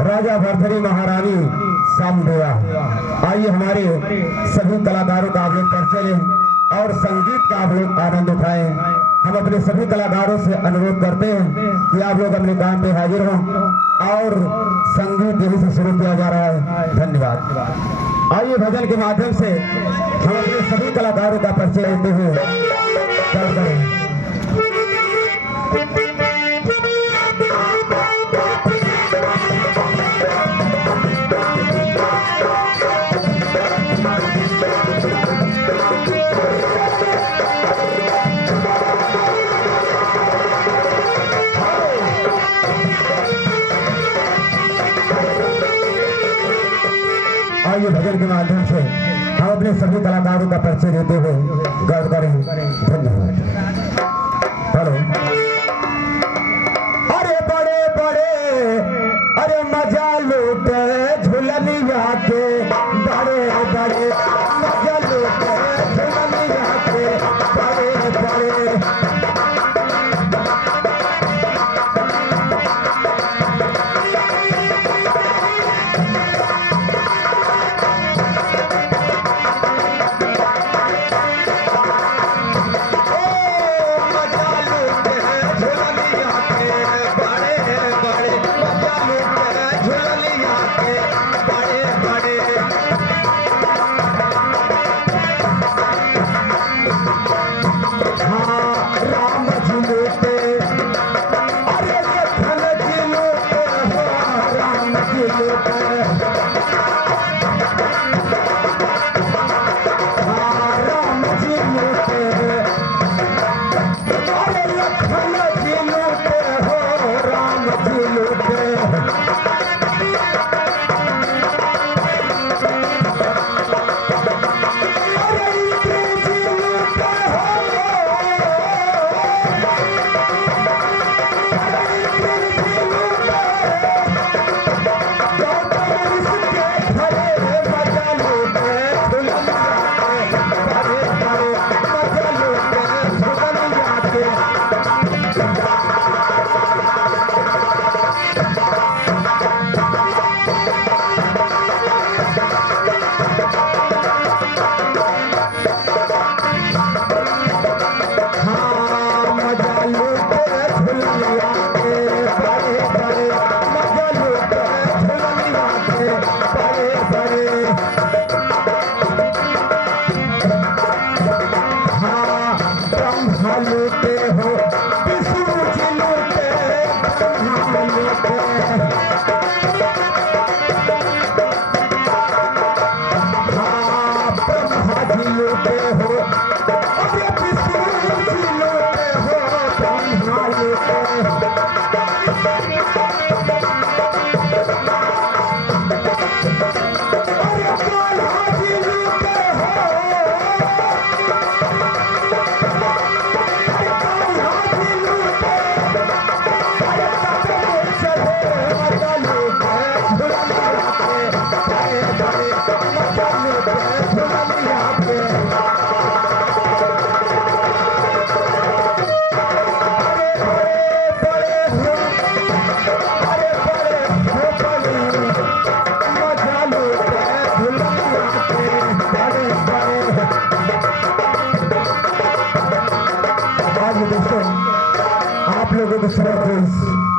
राजा भरथरी महारानी सामदेवा। आइए हमारे सभी कलाकारों का आप लोग परिचय लें और संगीत का आप लोग आनंद उठाएं। हम अपने सभी कलाकारों से अनुरोध करते हैं कि आप लोग अपने काम पे हाजिर हों और संगीत यहीं से शुरू किया जा रहा है। धन्यवाद। आइए भजन के माध्यम से हम अपने सभी कलाकारों का परिचय लेते हुए चल करें। आइए भजन के माध्यम से हम अपने सभी कलाकारों का परिचय देते हुए गौर करें। धन्यवाद। हेलो। अरे बड़े बड़े अरे मजा लूटे झुलनिया के, बड़े बड़े मजा लूटे झुलनिया के, बड़े बड़े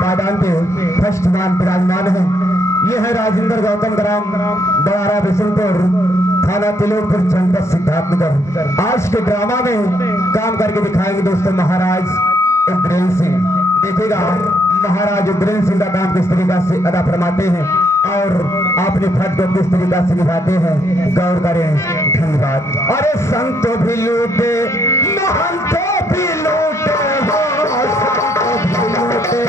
पायदान पे फर्स्ट मान विराजमान है। ये है राजेंद्र गौतम ग्राम द्वारा बिशनपुर थाना तिलोकपुर जनपद सिद्धार्थनगर। आज के ड्रामा में काम करके दिखाएंगे दोस्तों महाराज उग्रेल सिंह। देखिएगा महाराज उग्रेल सिंह का काम किस तरीका से अदा फरमाते हैं और अपने फर्ज को किस तरीका से निभाते हैं, गौर करें। धन्यवाद। अरे संतो भी लूटे महंतो भी लूटे हो, संतो भी लूटे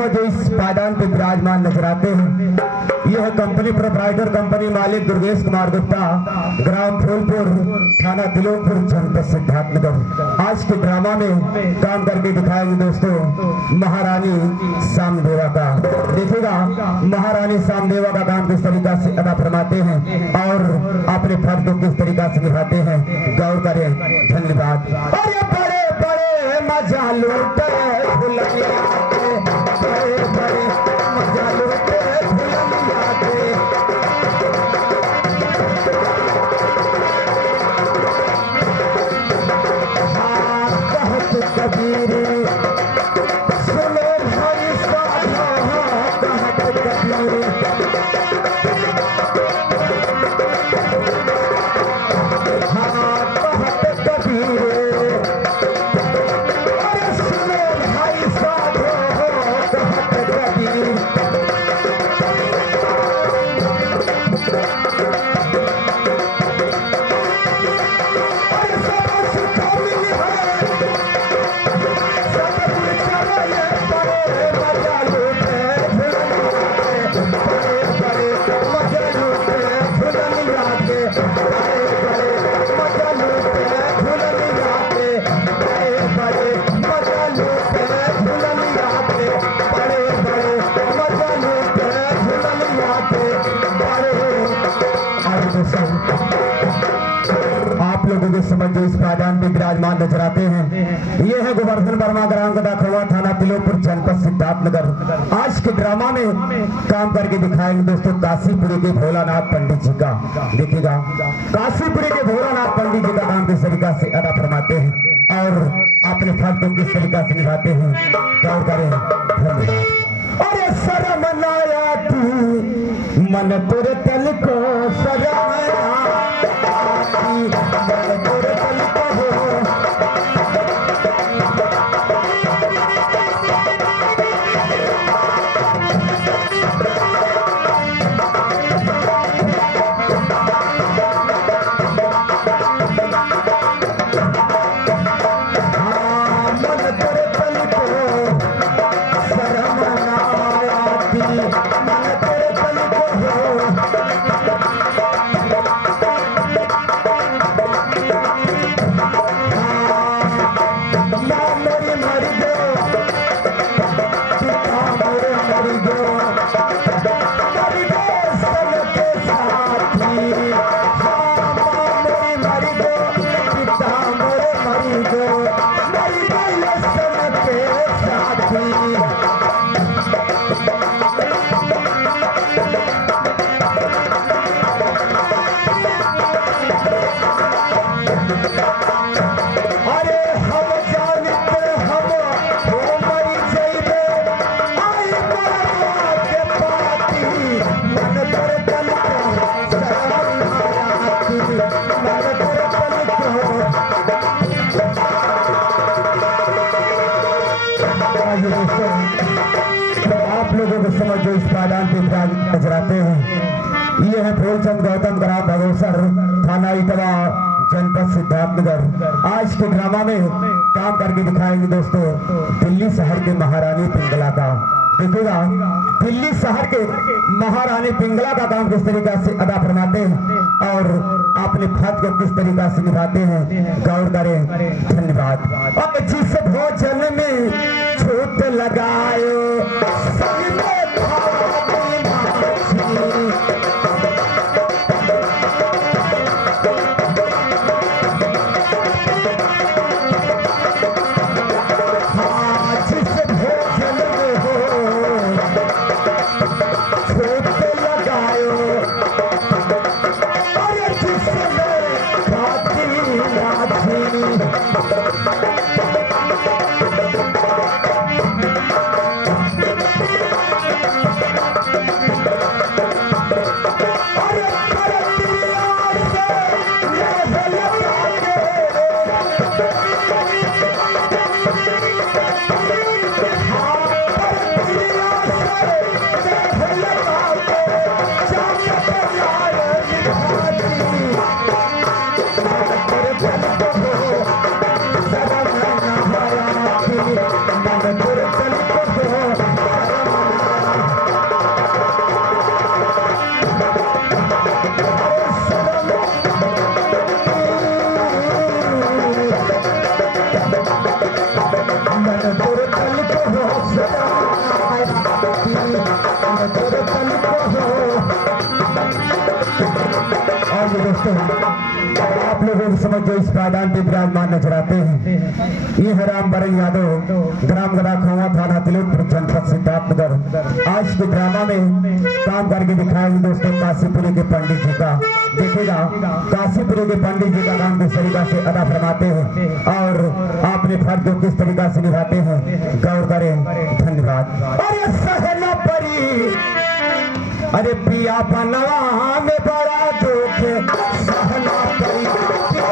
समय जो इस पायदान पे विराजमान नजर आते हैं, यह है कंपनी प्रोप्राइटर कंपनी मालिक दुर्गेश कुमार गुप्ता, ग्राम फूलपुर, थाना तिलोकपुर, जनपद सिद्धार्थनगर। आज के ड्रामा में काम करके दिखाएंगे दोस्तों महारानी सामदेवा का। देखिएगा महारानी सामदेवा का काम किस तरीका से अदा फरमाते हैं और अपने फर्ज को किस तरीका से निभाते हैं, गौर करें। धन्यवाद। अरे बड़े बड़े मजा लूटे फुलनिया के, बड़े बड़े मजा लूटे फुलनिया के। हाँ कहत कबीर सुनो भाई साधा, कहत कबीर आप लोगों के समझ जो इस पायदान पे विराजमान नजर आते हैं, ये है गोवर्धन वर्मा, ग्राम कदाखोवा, थाना तिलोकपुर, जनपद सिद्धार्थनगर। आज के ड्रामा में काम करके दिखाएंगे दोस्तों काशीपुरी के भोलानाथ पंडित जी का। देखिएगा काशीपुरी के भोलानाथ पंडित जी का काम किस तरीका से अदा फरमाते हैं और अपने फर्ज को किस तरीका से निभाते हैं, गौर करें। धन्यवाद। अरे शर्म लाया तू मन तुर तल को, शर्म मन तुर तल को हो। आप लोगों को समझ जो इस पायदान पे नजर आते हैं, ये है फूलचंद गौतम, ग्राम भगोसर, थाना इटवा, जनपद सिद्धार्थनगर। आज के ड्रामा में काम करके दिखाएंगे दोस्तों दिल्ली शहर के महारानी पिंगला का। देखिएगा दिल्ली शहर के महारानी पिंगला का काम किस तरीका से अदा फरमाते हैं और अपने फर्ज को किस तरीका से निभाते हैं, गौर करें। धन्यवाद। और जिस भोजन में छूट लगायो संग में खाती माछी, हाँ जिस भोजन में हो छूट लगायो, और जिसमें खाती माछी। तेरे तन को हो। और ये दोस्तों आप लोगों को समझ जो इस पायदान पे विराजमान नजर आते हैं, ये है राम बरन यादव, ग्राम गदा खोवा, थाना तिलोकपुर, जनपद सिद्धार्थनगर। आज के ड्रामा में काम करके दिखाएंगे दोस्तों काशीपुरी के पंडित जी का। देखिएगा काशीपुरी के पंडित जी का काम किस तरीका से अदा फरमाते हैं और आपने फर्ज जो किस तरीका से निभाते हैं, गौर करें। धन्यवाद। अरे सहना परी, अरे पिया बनवा में बड़ा दुख, सहना परी पिया।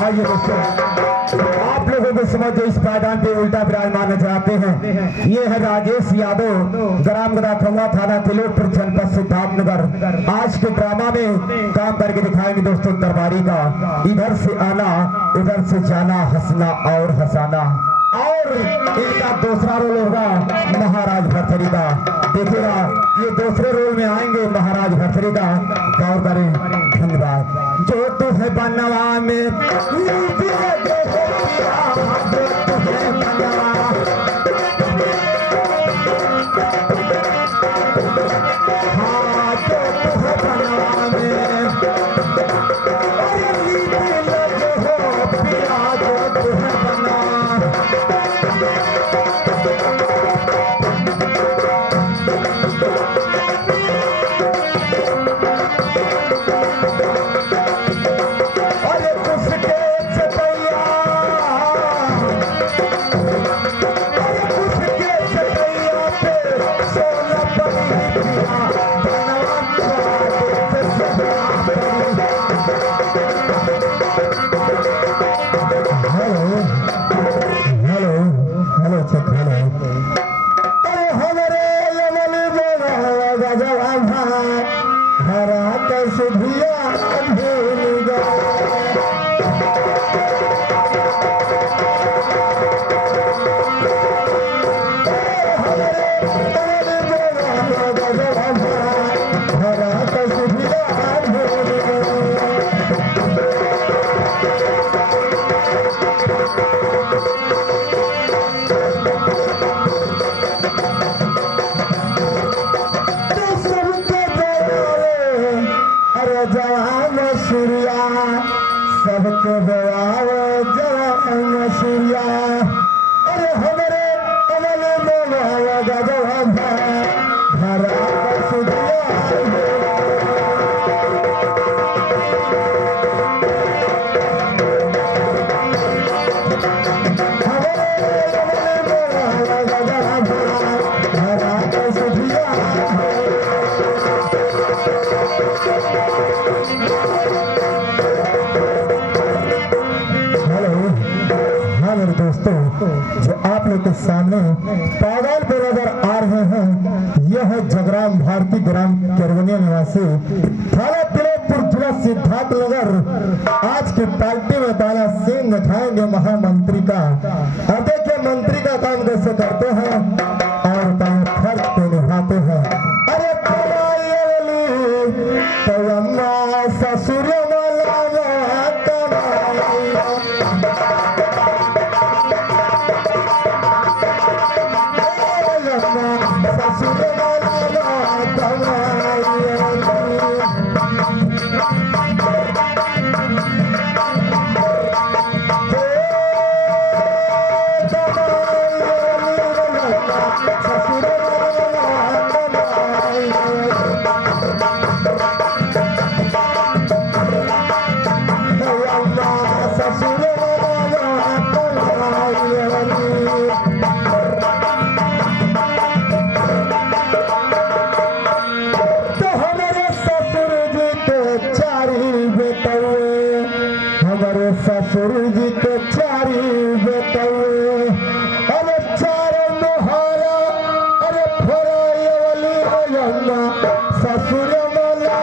आइए दोस्तों आप लोगों को समझ जो इस पायदान पे उल्टा विराजमान नजर आते हैं, ये है राजेश यादव, ग्राम गदा खोवा, थाना तिलोकपुर, जनपद सिद्धार्थनगर। आज के ड्रामा में काम करके दिखाएंगे दोस्तों दरबारी का, इधर से आना उधर से जाना, हंसना और हंसाना। और इनका दूसरा रोल होगा महाराज भरथरी का। देखिएगा ये दूसरे रोल में आएंगे महाराज भरथरी का, गौर करें। धन्यवाद। जो तुझे बनवा में नीति लगे हो पिया, जो तुझे बनवा, हाँ जो तुझे बनवा में अरे नीति लगे हो पिया, जो तुझे बनवा। सबके बवाव जवान सूर्या, अरे हमारे कमल में गजब भरा दोस्तों जो आप लोग के सामने पागल पे नजर आ रहे हैं, यह है जगराम भारती, ग्राम केरवनिया निवासी, थाना तिलोकपुर, जिला सिद्धार्थनगर। आज की पार्टी में ताला सिंह दिखाएंगे महामंत्री का। अब देखिए मंत्री का काम कैसे करते हैं और खर्च पे निभाते हैं। अरे ससुर अरे ससुर जी के चारी बेटवे अरे चार मोहरा अरे फोरवली यम्मा ससुर मला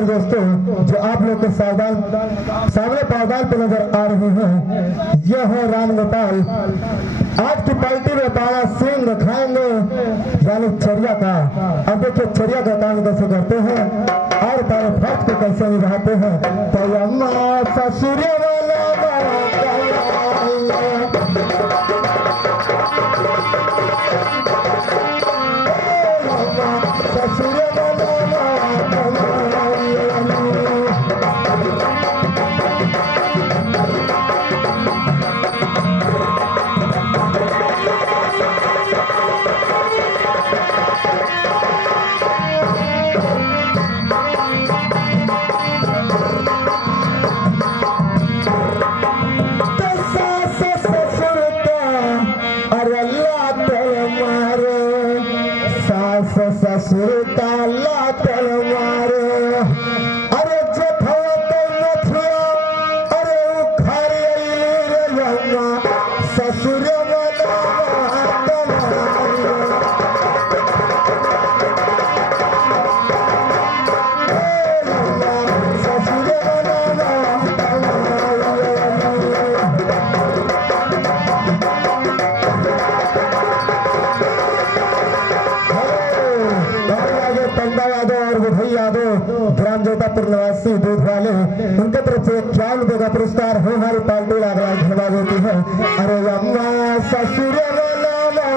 दोस्तों, जो आप लोग के सामने पावदान पे नजर आ रहे हैं, यह है राम गोपाल। आज की पार्टी में 12 सिंह खाएंगे यानी चरिया का। अब देखिए चरिया का काम कैसे करते हैं और तारे फर्ज को कैसे निभाते हैं। तो अम्मा ससुर ससुर काला तलवार अरे जथवत नथिया अरे उखारे रे यम्मा ससुर वाला ग्राम जोतापुर निवासी दूध वाले उनके तरफ से 51 का पुरस्कार है। हमारी पार्टी धन्यवाद होती है। अरे अम्मा ससुर वाला